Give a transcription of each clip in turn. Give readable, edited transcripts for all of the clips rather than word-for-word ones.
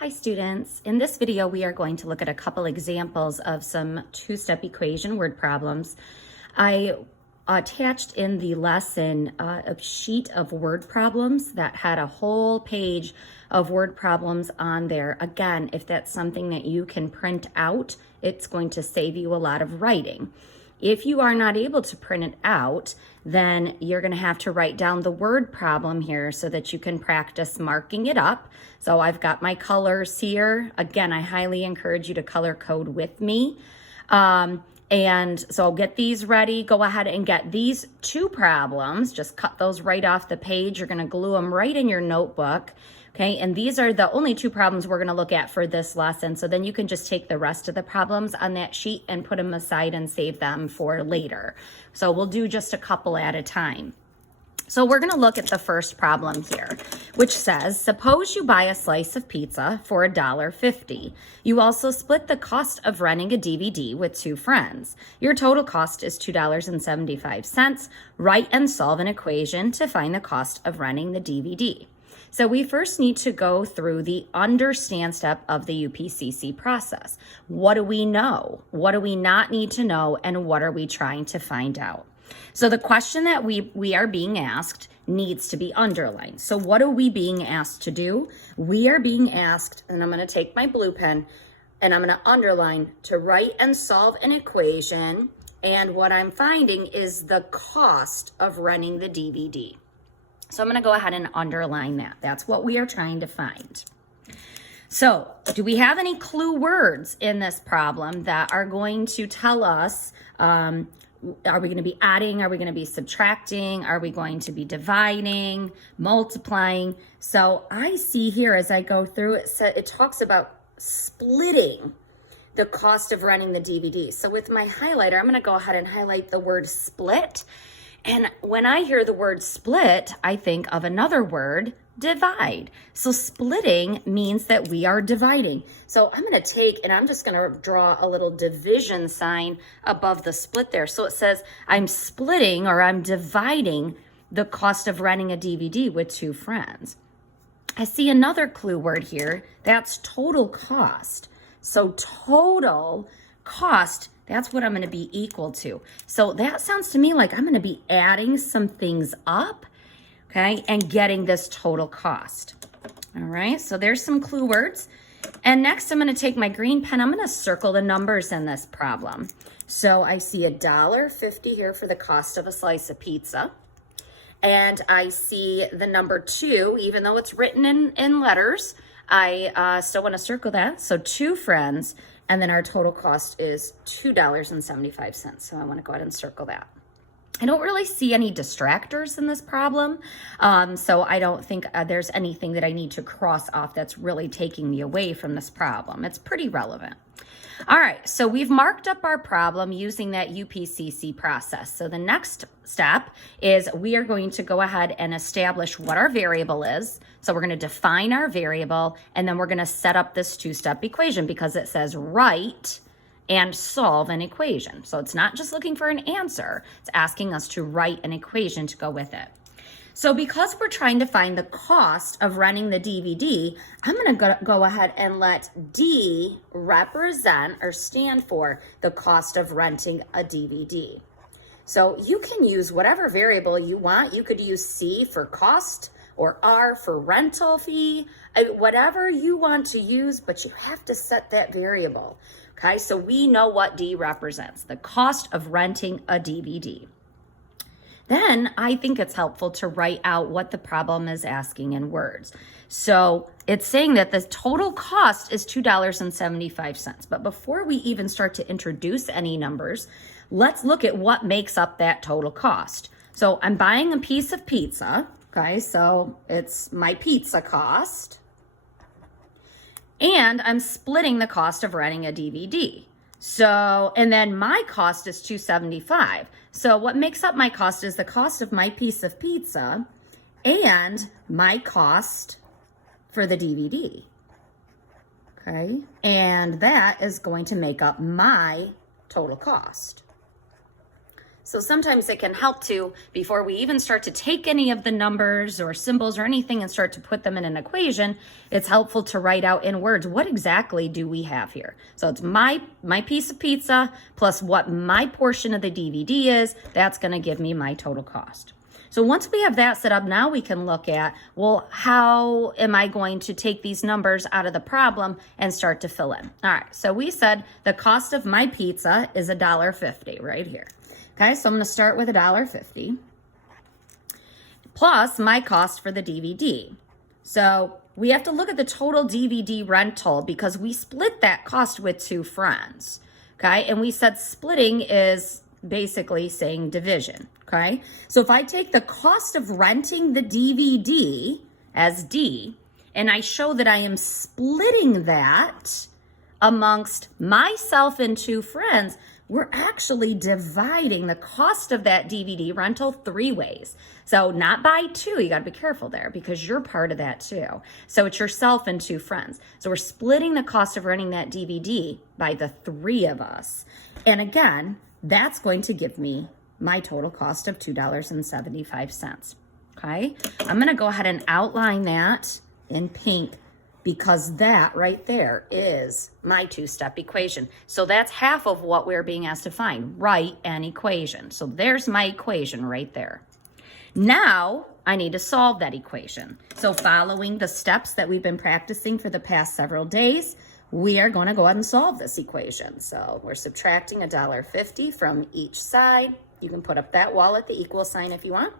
Hi students, in this video we are going to look at a couple examples of some two-step equation word problems. I attached in the lesson a sheet of word problems that had a whole page of word problems on there. Again, if that's something that you can print out, it's going to save you a lot of writing. If you are not able to print it out, then you're going to have to write down the word problem here so that you can practice marking it up. So I've got my colors here. Again, I highly encourage you to color code with me. And so I'll get these ready. Go ahead and get these two problems. Just cut those right off the page. You're going to glue them right in your notebook. Okay, and these are the only two problems we're going to look at for this lesson. So then you can just take the rest of the problems on that sheet and put them aside and save them for later. So we'll do just a couple at a time. So we're going to look at the first problem here, which says, suppose you buy a slice of pizza for $1.50. You also split the cost of renting a DVD with two friends. Your total cost is $2.75. Write and solve an equation to find the cost of renting the DVD. So we first need to go through the understand step of the UPCC process. What do we know? What do we not need to know? And what are we trying to find out? So the question that we are being asked needs to be underlined. So what are we being asked to do? We are being asked, and I'm going to take my blue pen and I'm going to underline, to write and solve an equation. And what I'm finding is the cost of renting the DVD. So I'm going to go ahead and underline that. That's what we are trying to find. So do we have any clue words in this problem that are going to tell us, are we going to be adding? Are we going to be subtracting? Are we going to be dividing, multiplying? So I see here as I go through it talks about splitting the cost of renting the DVD. So with my highlighter, I'm going to go ahead and highlight the word split. And when I hear the word split, I think of another word, divide. So splitting means that we are dividing. So I'm going to take, and I'm just going to draw a little division sign above the split there. So it says I'm splitting, or I'm dividing the cost of renting a DVD with two friends. I see another clue word here. That's total cost. So total cost, that's what I'm going to be equal to. So that sounds to me like I'm going to be adding some things up, okay, and getting this total cost. All right, so there's some clue words. And next I'm going to take my green pen. I'm going to circle the numbers in this problem. So I see $1.50 here for the cost of a slice of pizza. And I see the number 2, even though it's written in letters, I still want to circle that. So two friends. And then our total cost is $2.75. So I want to go ahead and circle that. I don't really see any distractors in this problem. So I don't think there's anything that I need to cross off that's really taking me away from this problem. It's pretty relevant. All right, so we've marked up our problem using that UPCC process. So the next step is we are going to go ahead and establish what our variable is. So we're going to define our variable, and then we're going to set up this two-step equation because it says write and solve an equation. So it's not just looking for an answer, it's asking us to write an equation to go with it. So because we're trying to find the cost of renting the DVD, I'm going to go ahead and let D represent or stand for the cost of renting a DVD. So you can use whatever variable you want. You could use C for cost or R for rental fee, whatever you want to use, but you have to set that variable. Okay, so we know what D represents, the cost of renting a DVD. Then I think it's helpful to write out what the problem is asking in words. So it's saying that the total cost is $2.75. But before we even start to introduce any numbers, let's look at what makes up that total cost. So I'm buying a piece of pizza. Okay, so it's my pizza cost. And I'm splitting the cost of renting a DVD. So, and then my cost is $2.75. So what makes up my cost is the cost of my piece of pizza and my cost for the DVD. Okay, and that is going to make up my total cost. So sometimes it can help to, before we even start to take any of the numbers or symbols or anything and start to put them in an equation, it's helpful to write out in words, what exactly do we have here? So it's my piece of pizza plus what my portion of the DVD is, that's gonna give me my total cost. So once we have that set up, now we can look at, well, how am I going to take these numbers out of the problem and start to fill in? All right, so we said the cost of my pizza is $1.50 right here. Okay, so I'm gonna start with $1.50 plus my cost for the DVD. So we have to look at the total DVD rental because we split that cost with two friends, okay? And we said splitting is basically saying division, okay? So if I take the cost of renting the DVD as D, and I show that I am splitting that amongst myself and two friends, we're actually dividing the cost of that DVD rental 3 ways. So not by 2, you gotta be careful there because you're part of that too. So it's yourself and 2 friends. So we're splitting the cost of renting that DVD by the 3 of us. And again, that's going to give me my total cost of $2.75, okay? I'm gonna go ahead and outline that in pink because that right there is my 2-step equation. So that's half of what we're being asked to find, write an equation. So there's my equation right there. Now I need to solve that equation. So following the steps that we've been practicing for the past several days, we are going to go ahead and solve this equation. So we're subtracting $1.50 from each side. You can put up that wall at the equal sign if you want.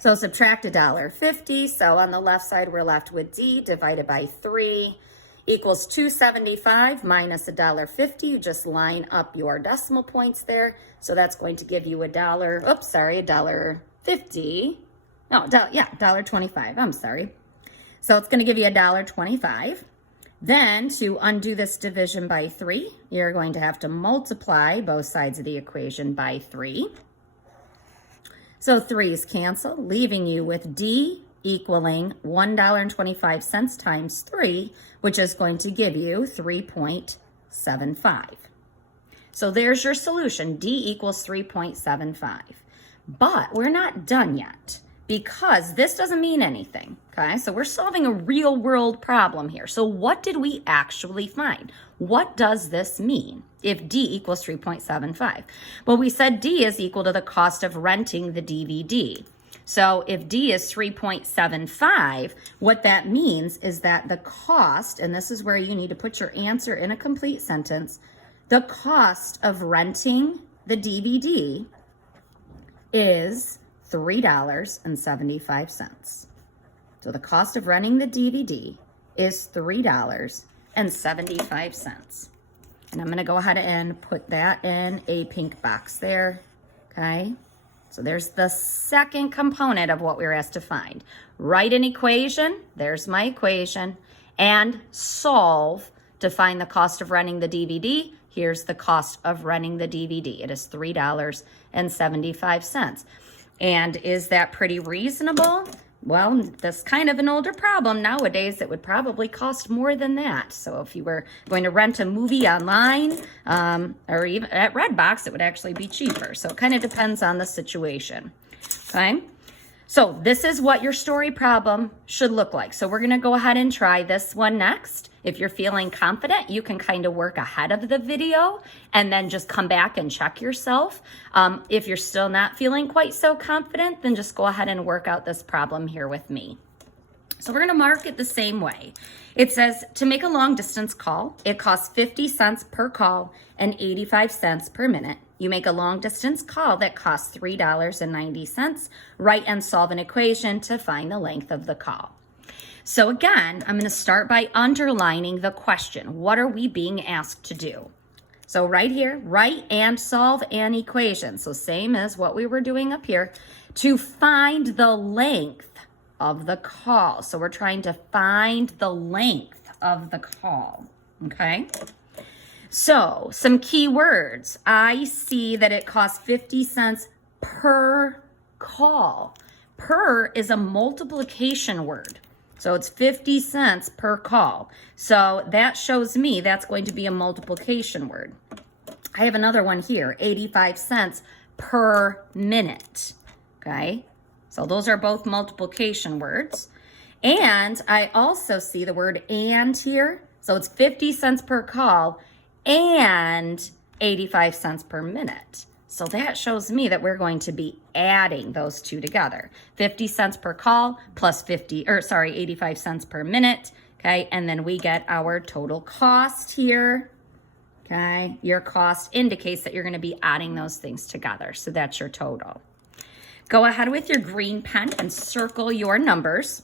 So subtract $1.50. So on the left side, we're left with D divided by 3 equals 275 minus $1.50. You just line up your decimal points there. So that's going to give you $1.50. No, yeah, $1.25. I'm sorry. So it's going to give you $1.25. Then to undo this division by 3, you're going to have to multiply both sides of the equation by 3. So 3's cancel, leaving you with D equaling $1.25 times 3, which is going to give you 3.75. So there's your solution. D equals 3.75. But we're not done yet because this doesn't mean anything, okay? So we're solving a real world problem here. So what did we actually find? What does this mean if D equals 3.75? Well, we said D is equal to the cost of renting the DVD. So if D is 3.75, what that means is that the cost, and this is where you need to put your answer in a complete sentence, the cost of renting the DVD is $3.75. So the cost of renting the DVD is $3.75. And I'm going to go ahead and put that in a pink box there, okay? So there's the second component of what we were asked to find. Write an equation, there's my equation, and solve to find the cost of renting the DVD. Here's the cost of renting the DVD. It is $3.75. And is that pretty reasonable? Well, that's kind of an older problem. Nowadays, it would probably cost more than that. So if you were going to rent a movie online or even at Redbox, it would actually be cheaper. So it kind of depends on the situation, okay? So this is what your story problem should look like. So we're going to go ahead and try this one next. If you're feeling confident, you can kind of work ahead of the video and then just come back and check yourself. If you're still not feeling quite so confident, then just go ahead and work out this problem here with me. So we're going to mark it the same way. It says to make a long distance call, it costs 50 cents per call and 85 cents per minute. You make a long distance call that costs $3.90. Write and solve an equation to find the length of the call. So again, I'm going to start by underlining the question. What are we being asked to do? So right here, write and solve an equation. So same as what we were doing up here to find the length of the call. So we're trying to find the length of the call, okay? So some key words. I see that it costs 50 cents per call. Per is a multiplication word. So it's 50 cents per call. So that shows me that's going to be a multiplication word. I have another one here, 85 cents per minute, okay? So those are both multiplication words. And I also see the word and here. So it's 50 cents per call and 85 cents per minute. So that shows me that we're going to be adding those two together. 50 cents per call plus 85 cents per minute, okay? And then we get our total cost here, okay? Your cost indicates that you're gonna be adding those things together. So that's your total. Go ahead with your green pen and circle your numbers.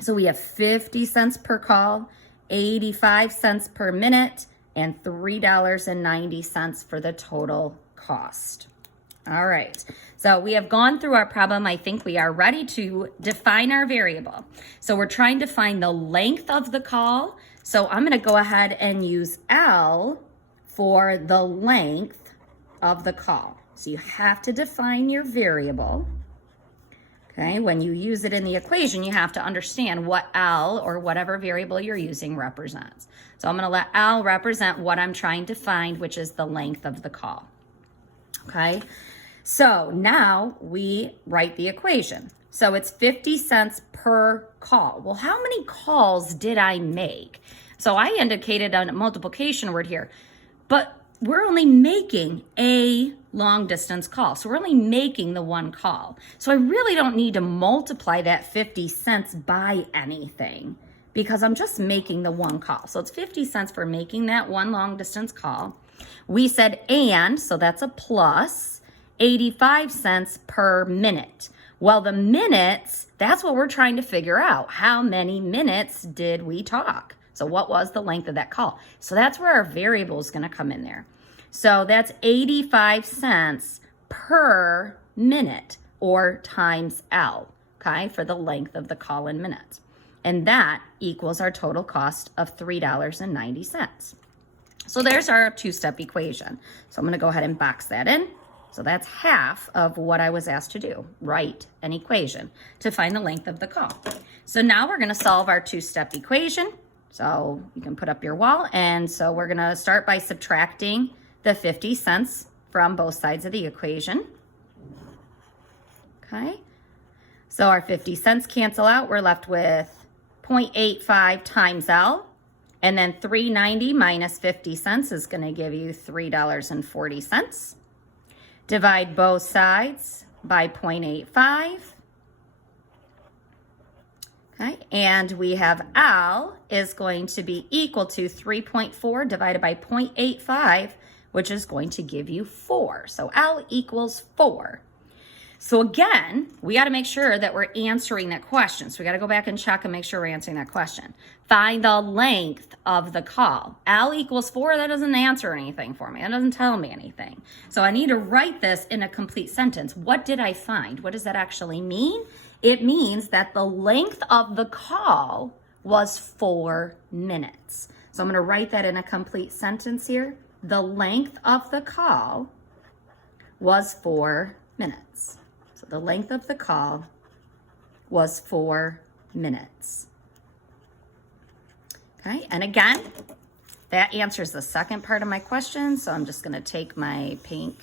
So we have 50 cents per call, 85 cents per minute, and $3.90 for the total cost. All right, so we have gone through our problem. I think we are ready to define our variable. So we're trying to find the length of the call. So I'm gonna go ahead and use L for the length of the call. So you have to define your variable. Okay, when you use it in the equation, you have to understand what L or whatever variable you're using represents. So I'm gonna let L represent what I'm trying to find, which is the length of the call. Okay, so now we write the equation. So it's 50 cents per call. Well, how many calls did I make? So I indicated a multiplication word here, but we're only making a long distance call. So we're only making the one call. So I really don't need to multiply that 50 cents by anything because I'm just making the one call. So it's 50 cents for making that one long distance call. We said and, so that's a plus, 85 cents per minute. Well, the minutes, that's what we're trying to figure out. How many minutes did we talk? So what was the length of that call? So that's where our variable is going to come in there. So that's 85 cents per minute or times L, okay, for the length of the call in minutes. And that equals our total cost of $3.90. So there's our two-step equation. So I'm going to go ahead and box that in. So that's half of what I was asked to do, write an equation to find the length of the call. So now we're going to solve our two-step equation. So you can put up your wall. And so we're going to start by subtracting the 50 cents from both sides of the equation. Okay. So our 50 cents cancel out. We're left with 0.85 times L. And then $3.90 minus 50 cents is going to give you $3.40. Divide both sides by 0.85. Okay, and we have L is going to be equal to 3.4 divided by 0.85, which is going to give you 4. So L equals 4. So again, we got to make sure that we're answering that question. So we got to go back and check and make sure we're answering that question. Find the length of the call. L equals 4, that doesn't answer anything for me. That doesn't tell me anything. So I need to write this in a complete sentence. What did I find? What does that actually mean? It means that the length of the call was 4 minutes. So I'm going to write that in a complete sentence here. The length of the call was 4 minutes. So the length of the call was 4 minutes. Okay, and again, that answers the second part of my question. So I'm just going to take my pink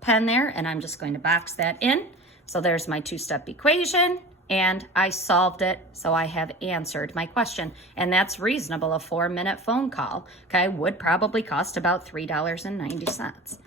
pen there and I'm just going to box that in. So there's my two-step equation and I solved it. So I have answered my question, and that's reasonable. A 4-minute phone call, okay, would probably cost about $3.90.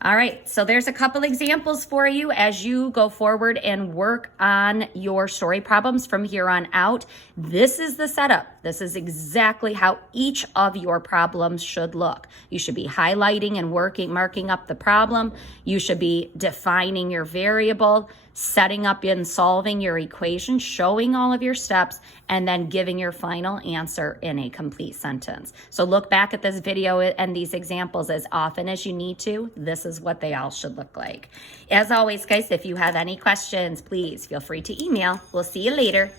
All right, so there's a couple examples for you as you go forward and work on your story problems from here on out. This is the setup. This is exactly how each of your problems should look. You should be highlighting and marking up the problem. You should be defining your variable, setting up and solving your equation, showing all of your steps, and then giving your final answer in a complete sentence. So look back at this video and these examples as often as you need to. This is what they all should look like. As always, guys, if you have any questions, please feel free to email. We'll see you later.